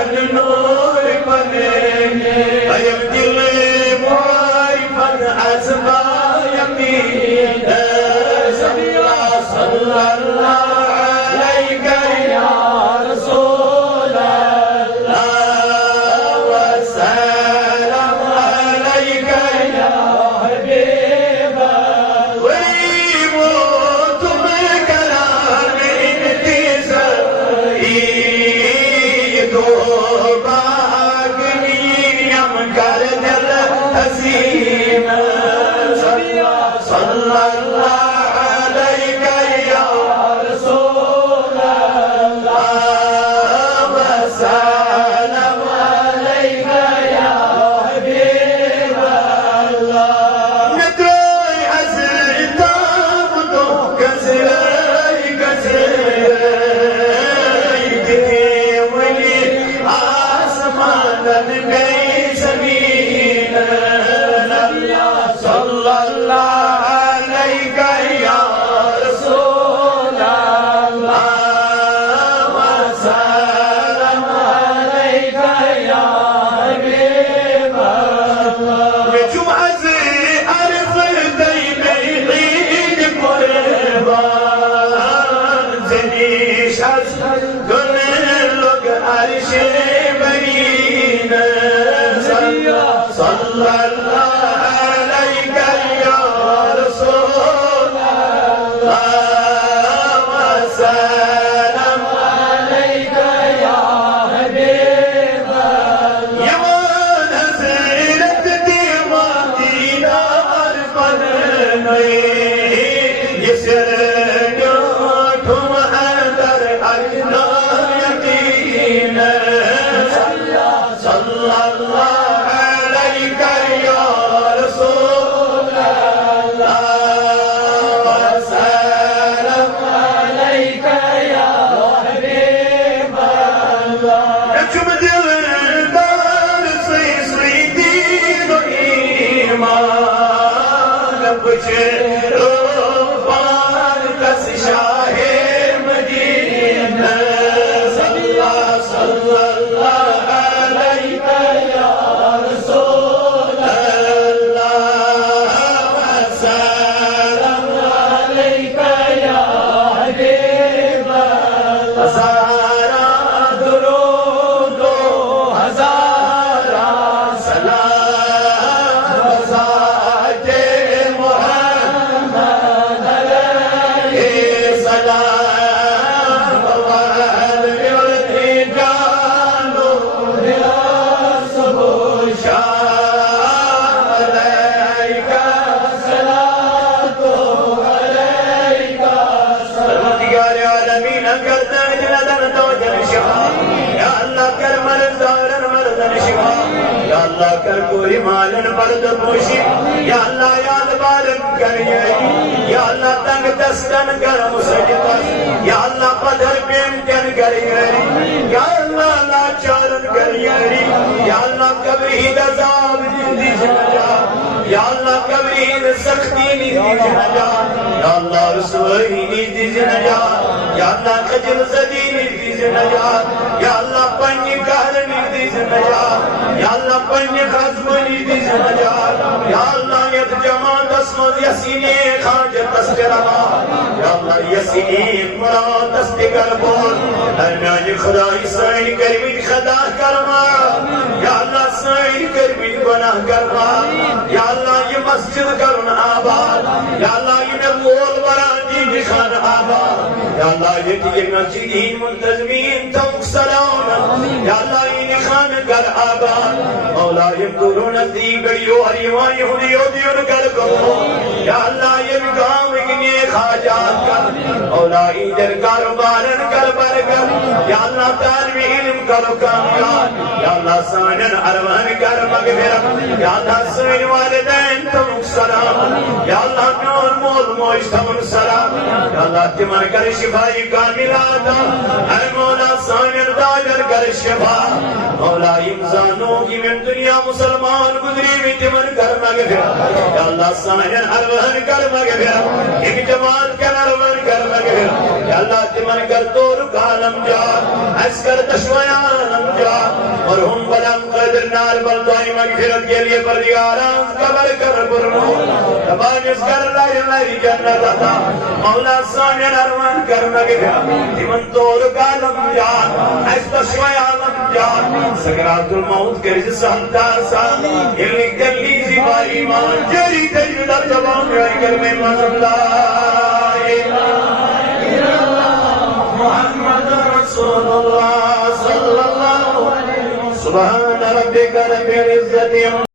रोशन नूर बनेंगे दिल मारिफत अज़मा यकीन सल्लल्लाहु अलैहि या रसूल अल्लाह व सल्लम अलैका या हबीब वो तुम कलाम इंतज़ारी दो बागनियम कर दिल हसीन सल्लल्लाहु अलैका या रसूल अल्लाह व सल्लम अलैका या हबीब अल्लाह नदरोय हज़रताब तो गज़राई गज़राई दिखे वली आसमानन गई ज़मीन सल्लल्लाहु अलैका या रसूल अल्लाह व सल्लम अलैका या हबीब अल्लाह जुमअ अर्ज़ दैन ईद कुर्बान जनीश अज़ गुल लोग अर्श बरीन सल्लल्लाहु अलैका या रसूल अल्लाह व सल्लम अलैका या हबीब अल्लाह यमान हज़रत दीवार बन गए यसर ठुम अंदर अजना यकीन सल्लल्लाहु अलैका या रसूल अल्लाह व सल्लम अलैका या हबीब अल्लाह जुम दिलदार से दीन ईमान पुछे रोबान कस शाहे मदीना सल्लल्लाहु अलैका या रसूल अल्लाह व सल्लम अलैका या हबीब अल्लाह हज़ारा दुरूद हज़ारा सलाम ज़ाते मुहम्मद अलैहि सलाम व अलैहि जानो दिला सबो शाम अलैका सलातो अलैका परवरदिगार आलमीन गर्दन जलदन तो जन शिफा या अल्लाह कर मर्दारन मर्दन शिफा या अल्लाह कर कोई मालन मर्द पोशी या अल्लाह याद बारन कर या अल्लाह तंग दस्तन कर मुसजदा या अल्लाह पधर प्रेम जन कर या अल्लाह लाचारन कर या अल्लाह कब्री दजाब दी जा या अल्लाह कब्री सख्ती दी जा या अल्लाह रसूली दी जा या अल्लाह खजल ज़दी दी जा या अल्लाह पन्नी कहर दी जा या अल्लाह पन्नी खज़मनी दी जा या अल्लाह यद जमा दस्मत यसीने खाज तस्करमा या अल्लाह यसीने मुराद तस्कर बोल अल्लाह खुदाई साइन करमी खदा करमा या अल्लाह साइन करमी गुनाह करमा या अल्लाह ये मस्जिद करुन आबाद या अल्लाह ये मोल बराजी निशान आबाद या अल्लाह ये मस्जिद मुंतज़मीन तौक सलाम या अल्लाह ये खान कर आबाद मौला ये दुरून दी गड़ियो हरिवा यहूदियों दियों कर को या अल्लाह ये गांव इतने खाजात कर मौला इधर कारोबारन कर बरकत या अल्लाह तालीम इल्म करो कामयाब या अल्लाह सानन अरमान कर मगफिरत या अल्लाह साइन वालिदैन तौक salam. Ya Allah nur mol moishtamun salam. Ya Allah timan kar shifai kamilata. Ay Mawla sanin dagar kar shifa. Mawla imzano ki min dunya Musliman guzri mi timan kar magfira. Ya Allah sanin arwan kar magfira. Ik jamaat kar arwan kar magfira. Ya Allah timan kar tor kalam ja. Askar tashwayanam ja. और हम बलम कदर नाल बलदाई मगफिरत के लिए परदिगारा cover कर बुरनो तबानिस कर लाई जन्नत अता मौला साने अरमान कर मगफिरत तिमन तोर कालम जान अस्तशवयालम जान सकरातुल मौत के सहता सा इल्ली गल्ली जिबाई मान जरी तजुदा जबान कर में मसल्ला मुहम्मद रसूलुल्लाह सल्लल्लाहु अलैहि वसल्लम सुभान रब्बिका रब्बिल इज्जति